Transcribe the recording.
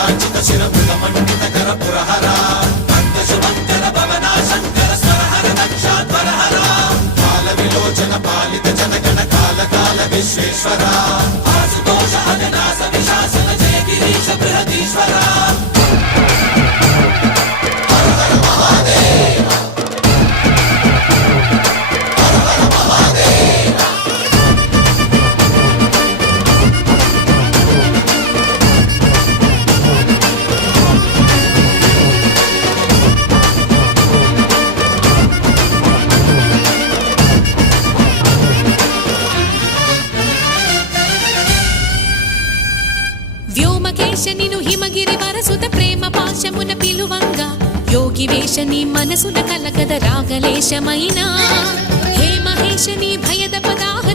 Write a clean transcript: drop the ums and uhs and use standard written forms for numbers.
కాంచిత శిరముల మండిత కర పురహర భక్త శుభంకర భవనా శంకర స్వరహర నక్షాధ్వరహర కాల విలోచన పాలిత జనగణ కాల కాల విశ్వేశ్వర ఆశుతోష అజనాస విశాసన జయ గిరీశ బృహదీశ్వర హర హర మహాదేవ హర హర మహాదేవ. వ్యోమకేశనిను హిమగిరి వరసుత ప్రేమ పాశమున పిలువంగా యోగి వేషని మనసున కలకద రాగలేశమైనా హే మహేశని భయద పదాహ